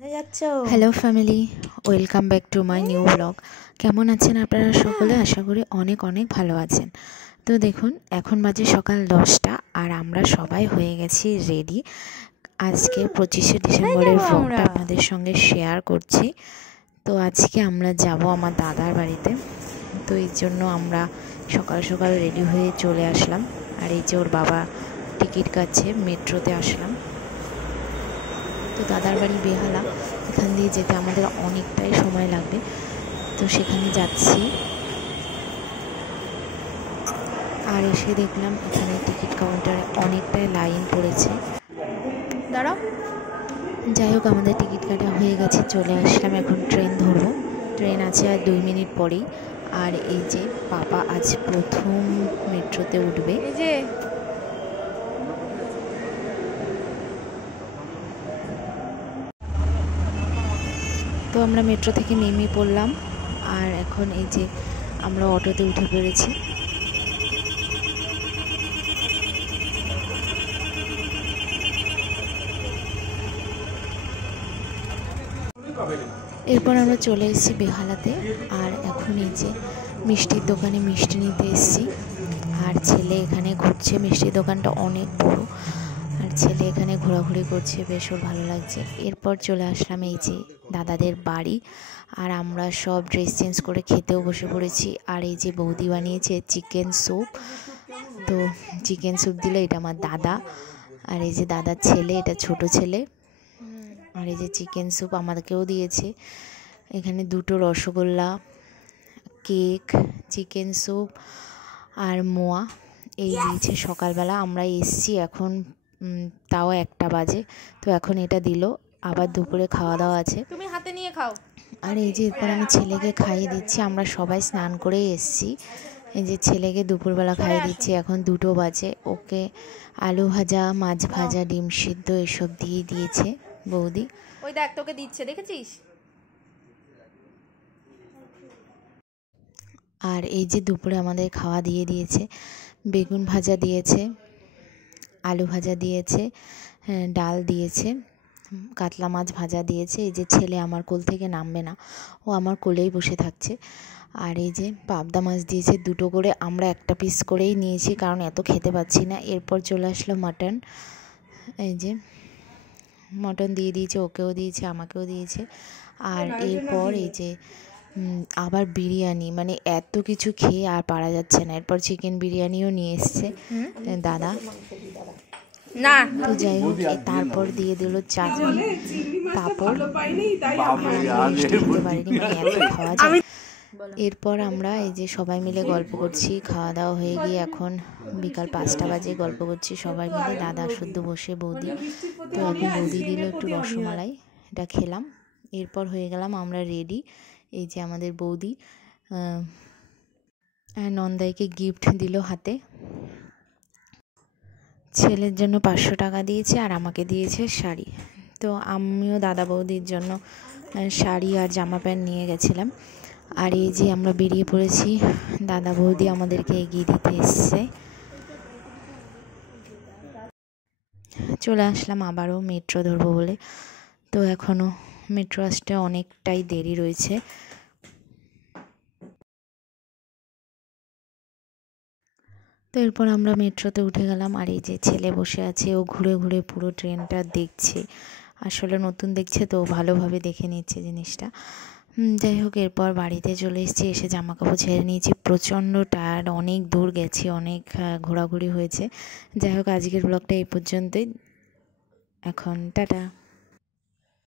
Hello family, welcome back to my new blog. কেমন আছেন আপনারা সকলে? আশা করি অনেক অনেক ভালো আছেন। তো দেখুন, এখন বাজে সকাল 10টা আর আমরা সবাই হয়ে গেছি রেডি। আজকে 25শে ডিসেম্বরের ব্লগটা আপনাদের সঙ্গে শেয়ার করছি। তো আজকে আমরা যাব আমার দাদার বাড়িতে। তো এই জন্য আমরা সকাল সকাল রেডি হয়ে চলে আসলাম। আর এই যে ওর বাবা টিকিট কাটছে, মেট্রোতে আসলাম। তো দাদার বাড়ি বেহালা, এখান দিয়ে যেতে আমাদের অনেকটাই সময় লাগবে। তো সেখানে যাচ্ছি আর এসে দেখলাম এখানে টিকিট কাউন্টারে অনেকটাই লাইন পড়েছে। দাঁড়াও, যাই হোক আমাদের টিকিট কাটা হয়ে গেছে, চলে আসলাম। এখন ট্রেন ধরবো, ট্রেন আছে আর 2 মিনিট পরেই। আর এই যে পাপা আজ প্রথম মেট্রোতে উঠবে। তো আমরা মেট্রো থেকে নেমে পড়লাম আর এখন এই যে আমরা অটোতে উঠে পড়েছি। এরপর আমরা চলে এসেছি বেহালাতে। আর এখন এই যে মিষ্টির দোকানে মিষ্টি নিতে এসেছি আর ছেলে এখানে ঘুরছে। মিষ্টির দোকানটা অনেক বড় আর ছেলে এখানে ঘোরাঘুরি করছে, বেশ ওর ভালো লাগছে। এরপর চলে আসলাম এই যে দাদাদের বাড়ি আর আমরা সব ড্রেস চেঞ্জ করে খেতেও বসে পড়েছি। আর এই যে বৌদি বানিয়েছে চিকেন স্যুপ, তো চিকেন স্যুপ দিল, এটা আমার দাদা। আর এই যে দাদার ছেলে, এটা ছোট ছেলে। আর এই যে চিকেন স্যুপ আমাদেরকেও দিয়েছে। এখানে 2টো রসগোল্লা, কেক, চিকেন স্যুপ আর মোয়া এই দিয়েছে সকালবেলা। আমরা এসছি এখন তাও 1টা বাজে, তো এখন এটা দিল। আবার দুপুরে খাওয়া দাওয়া আছে, তুমি হাতে নিয়ে খাও। আর এই যে এরপর আমি ছেলেকে খাইয়ে দিচ্ছি। আমরা সবাই স্নান করে এসছি। এই যে ছেলেকে দুপুরবেলা খাইয়ে দিচ্ছি, এখন 2টো বাজে। ওকে আলু ভাজা, মাছ ভাজা, ডিম সিদ্ধ এসব দিয়ে দিয়েছে বৌদি। ওই দেখ তোকে দিচ্ছে, দেখেছিস? আর এই যে দুপুরে আমাদের খাওয়া দিয়ে দিয়েছে, বেগুন ভাজা দিয়েছে, আলু ভাজা দিয়েছে, ডাল দিয়েছে, কাতলা মাছ ভাজা দিয়েছে। এই যে ছেলে আমার কোল থেকে নামবে না, ও আমার কোলেই বসে থাকছে। আর এই যে পাবদা মাছ দিয়েছে 2টো করে, আমরা একটা পিস করেই নিয়েছি কারণ এত খেতে পাচ্ছি না। এরপর চলে আসলো মাটন, এই যে মটন দিয়ে দিয়েছে, ওকেও দিয়েছে, আমাকেও দিয়েছে। আর এরপর এই যে আবার বিরিয়ানি, মানে এত কিছু খেয়ে আর পারা যাচ্ছে না। এরপর চিকেন বিরিয়ানিও নিয়ে এসছে দাদা। না তো যাই হোক, তারপর দিয়ে দিল চাটনি, পাঁপড়, আর মিষ্টি খেতে পারিনি, মানে এত খাওয়া যায়। এরপর আমরা এই যে সবাই মিলে গল্প করছি, খাওয়া দাওয়া হয়ে গিয়ে এখন বিকাল 5টা বাজে, গল্প করছি সবাই মিলে, দাদা শুদ্ধ বসে, বৌদি। তো এখন বৌদি দিল একটু রসমালাই, এটা খেলাম। এরপর হয়ে গেলাম আমরা রেডি। এই যে আমাদের বৌদি নন্দাইকে গিফট দিল হাতে, ছেলের জন্য 500 টাকা দিয়েছে আর আমাকে দিয়েছে শাড়ি। তো আমিও দাদা বৌদির জন্য শাড়ি আর জামা প্যান্ট নিয়ে গেছিলাম। আর এই যে আমরা বেরিয়ে পড়েছি, দাদা বৌদি আমাদেরকে এগিয়ে দিতে এসছে। চলে আসলাম আবারও মেট্রো ধরবো বলে, তো এখনও মেট্রো আসতে অনেকটাই দেরি রয়েছে। তো এরপর আমরা মেট্রোতে উঠে গেলাম। আর এই যে ছেলে বসে আছে, ও ঘুরে ঘুরে পুরো ট্রেনটা দেখছে, আসলে নতুন দেখছে তো ভালোভাবে দেখে নিচ্ছে জিনিসটা। যাই হোক, এরপর বাড়িতে চলে এসেছি, এসে জামা কাপড় ছেড়ে নিয়েছি, প্রচণ্ড টায়ার্ড, অনেক দূর গেছি, অনেক ঘোরাঘুরি হয়েছে। যাই হোক, আজকের ব্লগটা এই পর্যন্তই, এখন টাটা।